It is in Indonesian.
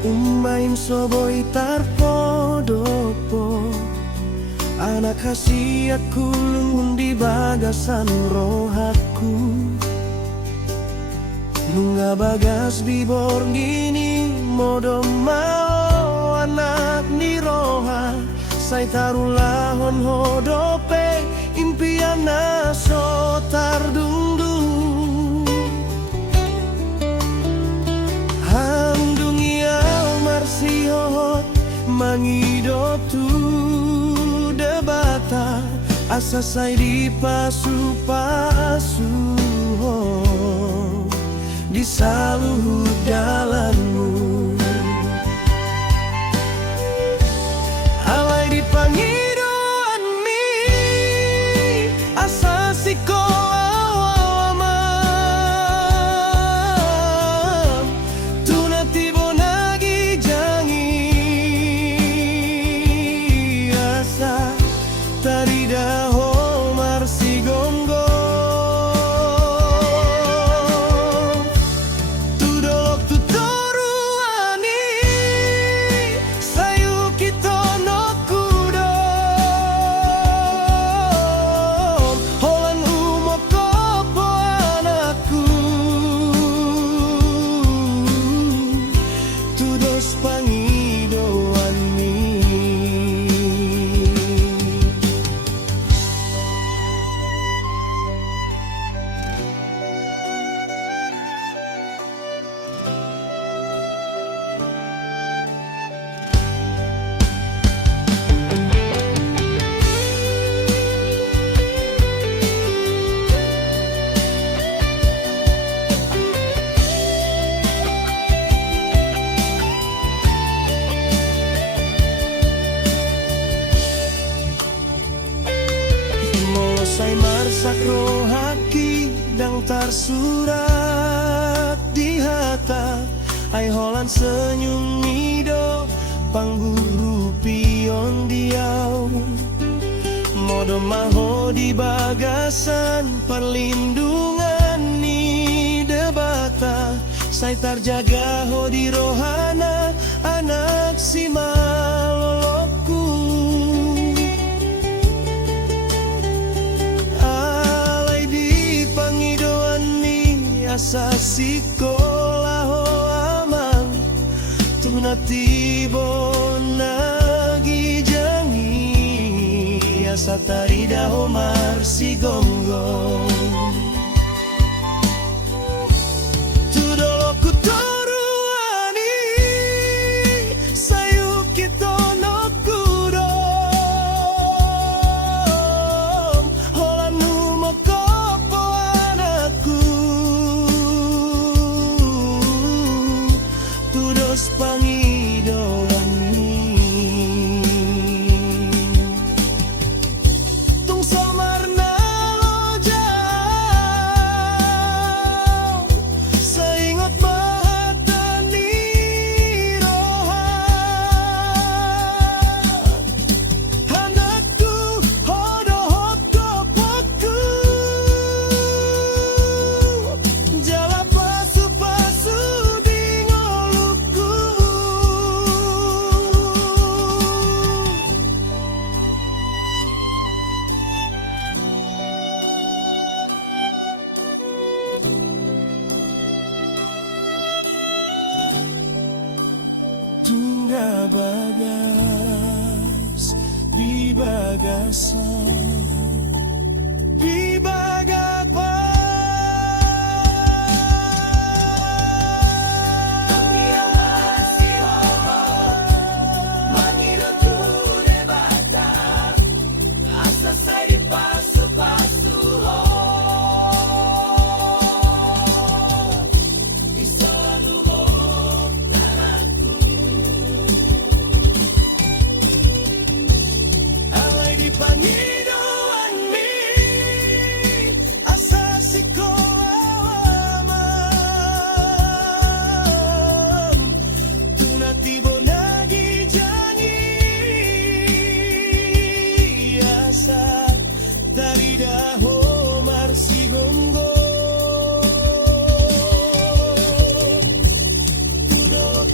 Umain soboi tarpodopo anak khasiatku lungun di bagasan rohaku nunga bagas bibor gini modo mau anak ni roha sai tarulahon hodope impian naso tardungdung handungi marsiot mangidop tu debata asa sai di pasu-pasu di saluhu jalanmu alai di pangidoan mi asa siko awam tuna tibo nagi jangi asa tarida homar si gonggo sai marsak rohaki dang tarsurat di hata ai holan senyum nido pangguru pion diau modo maho di bagasan perlindungan ni debata sai tarjaga ho di rohana anak si malolokku asa sikolah ho amang tuna tibo nagi jangi asa tarida homar si gonggong tudolo kutoruani sayu kito no kudom holanu mokopo anakku pangidoan ni tung samar na lojau saingot bahata ni rohan anakku hodohot kopokku jala pasu-pasu tungga bagas di bagasan di bagapa pangidoan mi asa sikolamam tuna tibo nagi jangi asa tarida homar si gonggo tudok